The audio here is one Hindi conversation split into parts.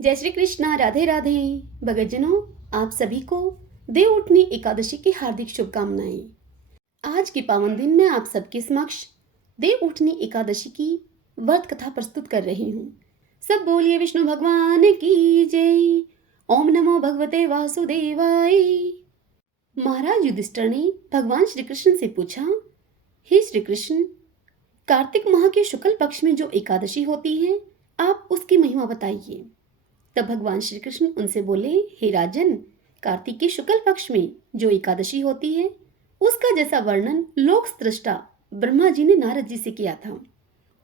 जय श्री कृष्णा। राधे राधे। भगतजनों, आप सभी को देव उठनी एकादशी की हार्दिक शुभकामनाएं। आज के पावन दिन में आप सबके समक्ष देव उठनी एकादशी की व्रत कथा प्रस्तुत कर रही हूँ। सब बोलिए विष्णु भगवान की जय। ओम नमो भगवते वासुदेवाय। महाराज युधिष्ठिर ने भगवान श्री कृष्ण से पूछा, हे श्री कृष्ण, कार्तिक माह के शुक्ल पक्ष में जो एकादशी होती है, आप उसकी महिमा बताइए। तब भगवान श्री कृष्ण उनसे बोले, हे राजन, कार्तिक के शुक्ल पक्ष में जो एकादशी होती है उसका जैसा वर्णन लोक सृष्टा ब्रह्मा जी ने नारद जी से किया था,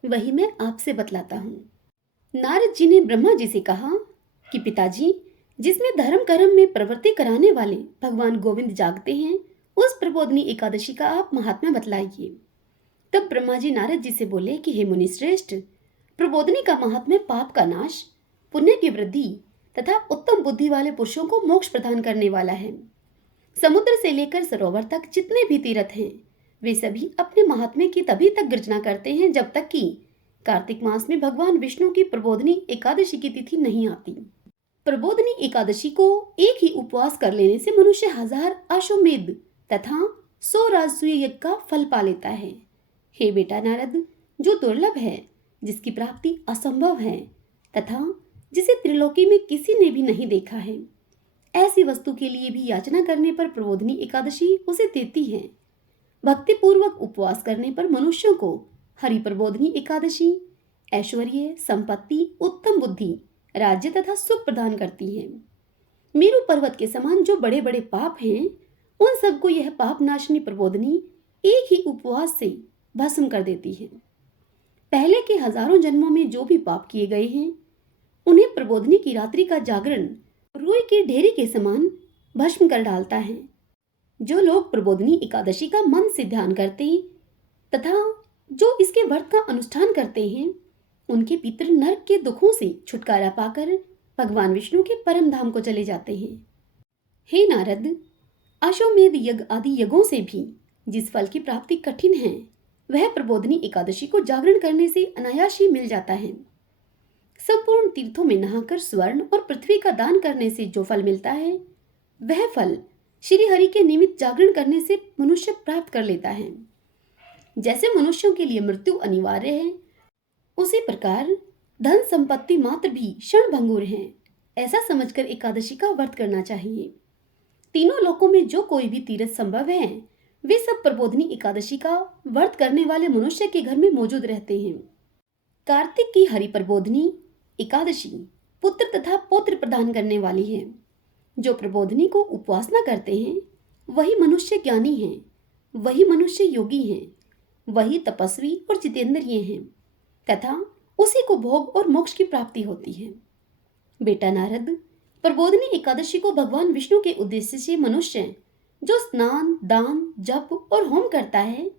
वही मैं आपसे बतलाता हूँ। नारद जी ने ब्रह्मा जी से कहा कि पिताजी, जिसमें धर्म कर्म में प्रवृत्ति कराने वाले भगवान गोविंद जागते हैं, उस प्रबोधनी एकादशी का आप महात्म्य बतलाइए। तब ब्रह्मा जी नारद जी से बोले कि हे मुनि श्रेष्ठ, प्रबोधनी का महात्म्य पाप का नाश, पुण्य की वृद्धि तथा उत्तम बुद्धि वाले पुरुषों को मोक्ष प्रदान करने वाला है। समुद्र से लेकर सरोवर तक जितने भी तीर्थ हैं, वे सभी अपने महात्म्य की तभी तक गर्जना करते हैं जब तक कि कार्तिक मास में भगवान विष्णु की प्रबोधनी एकादशी की तिथि नहीं आती। प्रबोधनी एकादशी को एक ही उपवास कर लेने से मनुष्य 1000 अश्वमेध तथा 100 राजसूय यज्ञ का फल पा लेता है। हे बेटा नारद, जो दुर्लभ है, जिसकी प्राप्ति असंभव है तथा जिसे त्रिलोकी में किसी ने भी नहीं देखा है, ऐसी वस्तु के लिए भी याचना करने पर प्रबोधनी एकादशी उसे देती है। भक्ति पूर्वक उपवास करने पर मनुष्यों को हरि प्रबोधनी एकादशी ऐश्वर्य, संपत्ति, उत्तम बुद्धि, राज्य तथा सुख प्रदान करती है। मेरु पर्वत के समान जो बड़े बड़े पाप हैं, उन सबको यह पाप नाशनी प्रबोधनी एक ही उपवास से भस्म कर देती है। पहले के हजारों जन्मों में जो भी पाप किए गए हैं, उन्हें प्रबोधनी की रात्रि का जागरण रुई की ढेरी के समान भस्म कर डालता है। जो लोग प्रबोधनी एकादशी का मन से ध्यान करते तथा जो इसके व्रत का अनुष्ठान करते हैं, उनके पितृ नरक के दुखों से छुटकारा पाकर भगवान विष्णु के परम धाम को चले जाते हैं। हे नारद, अश्वमेध यज्ञ आदि यज्ञों से भी जिस फल की प्राप्ति कठिन है, वह प्रबोधनी एकादशी को जागरण करने से अनायास ही मिल जाता है। संपूर्ण तीर्थों में नहाकर स्वर्ण और पृथ्वी का दान करने से जो फल मिलता है, वह फल श्री हरि के निमित्त जागरण करने से मनुष्य प्राप्त कर लेता है। जैसे मनुष्यों के लिए मृत्यु अनिवार्य है, उसी प्रकार धन संपत्ति मात्र भी क्षण भंगुर है, ऐसा समझकर एकादशी का व्रत करना चाहिए। तीनों लोकों में जो कोई भी तीर्थ संभव है, वे सब प्रबोधनी एकादशी का व्रत करने वाले मनुष्य के घर में मौजूद रहते हैं। कार्तिक की हरि प्रबोधनी एकादशी पुत्र तथा पौत्र प्रदान करने वाली है। जो प्रबोधनी को उपासना करते हैं, वही मनुष्य ज्ञानी हैं, वही मनुष्य योगी हैं, वही तपस्वी और जितेंद्रिय हैं तथा उसी को भोग और मोक्ष की प्राप्ति होती है। बेटा नारद, प्रबोधनी एकादशी को भगवान विष्णु के उद्देश्य से मनुष्य जो स्नान, दान, जप और होम करता है,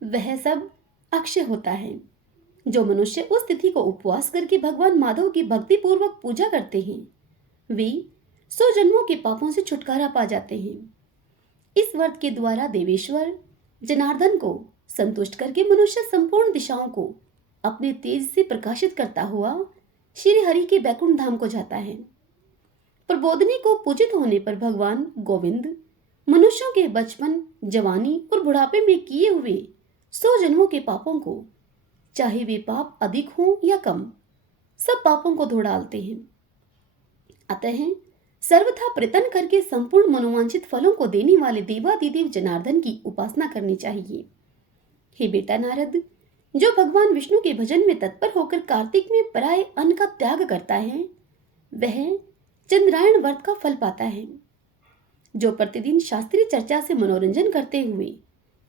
वह सब अक्षय होता है। जो मनुष्य उस तिथि को उपवास करके भगवान माधव की भक्ति पूर्वक पूजा करते हैं, वे 100 जन्मों के पापों से छुटकारा पा जाते हैं। इस व्रत के द्वारा देवेश्वर जनार्दन को संतुष्ट करके मनुष्य संपूर्ण दिशाओं को अपने तेज से प्रकाशित करता हुआ श्री हरि के बैकुंठ धाम को जाता है। प्रबोधनी को पूजित होने पर भगवान गोविंद मनुष्यों के बचपन, जवानी और बुढ़ापे में किए हुए 100 जन्मों के पापों को, चाहे वे पाप अधिक हों या कम, सब पापों को धो डालते हैं। अतः सर्वथा प्रयत्न करके संपूर्ण मनोवांछित फलों को देने वाले देवादिदेव जनार्दन की उपासना करनी चाहिए। हे बेटा नारद, जो भगवान विष्णु के भजन में तत्पर होकर कार्तिक में पराये अन्न का त्याग करता है, वह चंद्रायण व्रत का फल पाता है। जो प्रतिदिन शास्त्रीय चर्चा से मनोरंजन करते हुए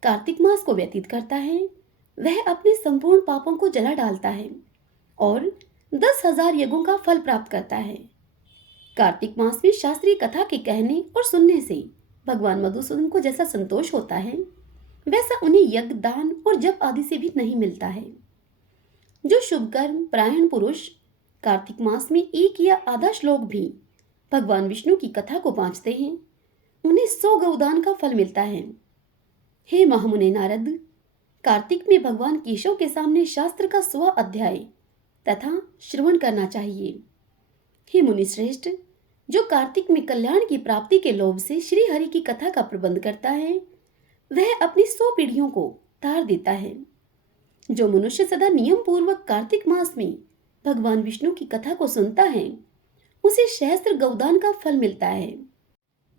कार्तिक मास को व्यतीत करता है, वह अपने संपूर्ण पापों को जला डालता है और 10,000 यज्ञों का फल प्राप्त करता है। कार्तिक मास में शास्त्रीय कथा के कहने और सुनने से भगवान मधुसूदन को जैसा संतोष होता है, वैसा उन्हें यज्ञ, दान और जप आदि से भी नहीं मिलता है। जो शुभ कर्म परायण पुरुष कार्तिक मास में एक या आधा श्लोक भी भगवान विष्णु की कथा को बाँचते हैं, उन्हें 100 गौदान का फल मिलता है। हे महामुने नारद, कार्तिक में भगवान केशव के सामने शास्त्र का 100 अध्याय तथा श्रवण करना चाहिए। हे मुनि श्रेष्ठ, जो कार्तिक में कल्याण की प्राप्ति के लोभ से श्री हरि की कथा का प्रबंध करता है, वह अपनी 100 पीढ़ियों को तार देता है। जो मनुष्य सदा नियम पूर्वक कार्तिक मास में भगवान विष्णु की कथा को सुनता है, उसे सहस्त्र गौदान का फल मिलता है।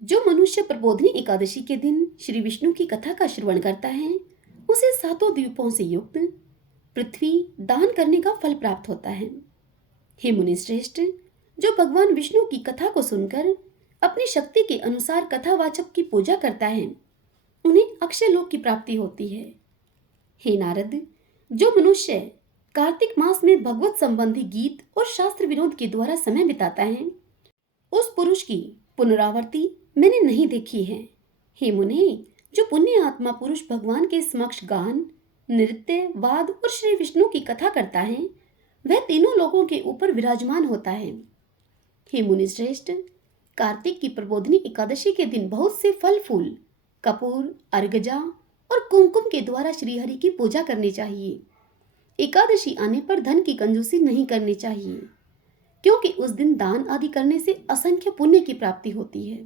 जो मनुष्य प्रबोधिनी एकादशी के दिन श्री विष्णु की कथा का श्रवण करता है, उसे 7 द्वीपों से युक्त पृथ्वी दान करने का फल प्राप्त होता है। हे मुनि श्रेष्ठ, जो भगवान विष्णु की कथा को सुनकर अपनी शक्ति के अनुसार कथावाचक की पूजा करता है, उन्हें अक्षय लोक की प्राप्ति होती है। हे नारद, जो मनुष्य कार्तिक मास में भगवत संबंधी गीत और शास्त्र विनोद के द्वारा समय बिताता है, उस पुरुष की पुनरावृत्ति मैंने नहीं देखी है। हे मुने, जो पुण्य आत्मा पुरुष भगवान के समक्ष गान, नृत्य, वाद और श्री विष्णु की कथा करता है, वह तीनों लोगों के ऊपर विराजमान होता है। हे मुनि श्रेष्ठ, कार्तिक की प्रबोधिनी एकादशी के दिन बहुत से फल फूल, कपूर, अर्गजा और कुमकुम के द्वारा श्रीहरि की पूजा करनी चाहिए। एकादशी आने पर धन की कंजूसी नहीं करनी चाहिए, क्योंकि उस दिन दान आदि करने से असंख्य पुण्य की प्राप्ति होती है।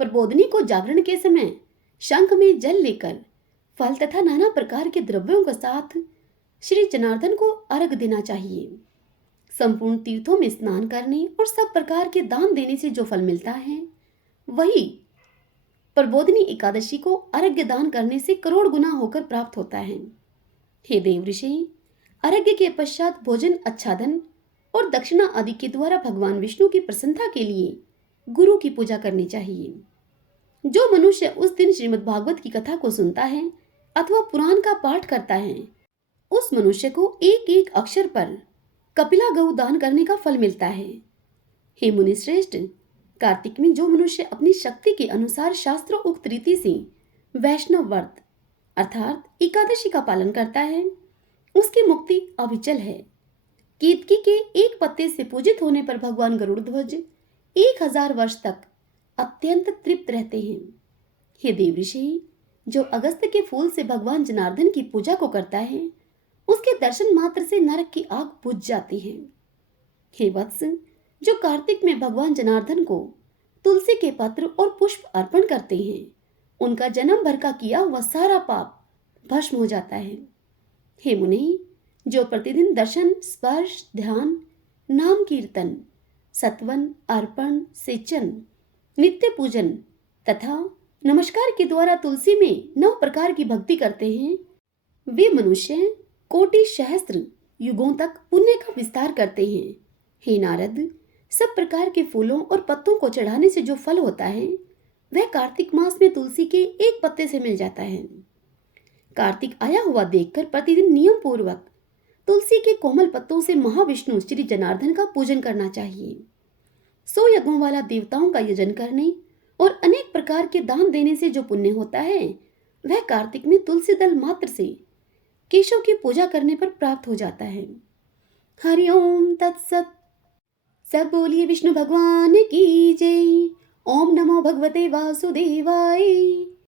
प्रबोधिनी को जागरण के समय शंख में जल लेकर फल तथा नाना प्रकार के द्रव्यों के साथ श्री जनार्दन को अर्घ देना चाहिए। संपूर्ण तीर्थों में स्नान करने और सब प्रकार के दान देने से जो फल मिलता है, वही प्रबोधिनी एकादशी को अर्घ्य दान करने से करोड़ गुना होकर प्राप्त होता है। हे देव ऋषि, अर्घ्य के पश्चात भोजन, आच्छादन और दक्षिणा आदि के द्वारा भगवान विष्णु की प्रसन्नता के लिए गुरु की पूजा करनी चाहिए। जो मनुष्य उस दिन श्रीमद् भागवत की कथा को सुनता है अथवा पुराण का पाठ करता है, उस मनुष्य को एक एक अक्षर पर कपिला गौ दान करने का फल मिलता है। हे मुनि श्रेष्ठ, कार्तिक में जो मनुष्य अपनी शक्ति के अनुसार शास्त्र उक्त रीति से वैष्णव व्रत अर्थात एकादशी का पालन करता है, उसकी मुक्ति अविचल है। केतकी के एक पत्ते से पूजित होने पर भगवान गरुड़ ध्वज 1000 वर्ष तक अत्यंत तृप्त रहते हैं। हे देव ऋषि, जो अगस्त के फूल से भगवान जनार्दन की पूजा को करता है, उसके दर्शन मात्र से नरक की आग बुझ जाती है। हे वत्स, जो कार्तिक में भगवान जनार्दन को तुलसी के पत्र और पुष्प अर्पण करते हैं, उनका जन्म भर का किया वह सारा पाप भस्म हो जाता है। हे मुनि, जो प्रतिदिन दर्शन, स्पर्श, ध्यान, नाम कीर्तन, सत्वन, अर्पण, सेचन, नित्य पूजन तथा नमस्कार के द्वारा तुलसी में 9 प्रकार की भक्ति करते हैं, वे मनुष्य कोटि सहस्त्र युगों तक पुण्य का विस्तार करते हैं। हे नारद, सब प्रकार के फूलों और पत्तों को चढ़ाने से जो फल होता है, वह कार्तिक मास में तुलसी के एक पत्ते से मिल जाता है। कार्तिक आया हुआ देखकर प्रतिदिन नियम पूर्वक तुलसी के कोमल पत्तों से महाविष्णु श्री जनार्दन का पूजन करना चाहिए। 100 यज्ञों वाला देवताओं का यजन करने और अनेक प्रकार के दान देने से जो पुण्य होता है, वह कार्तिक में तुलसी दल मात्र से केशव की पूजा करने पर प्राप्त हो जाता है। हरिओम तत्सत। सब बोलिए विष्णु भगवान की जय। ओम नमो भगवते वासुदेवाय।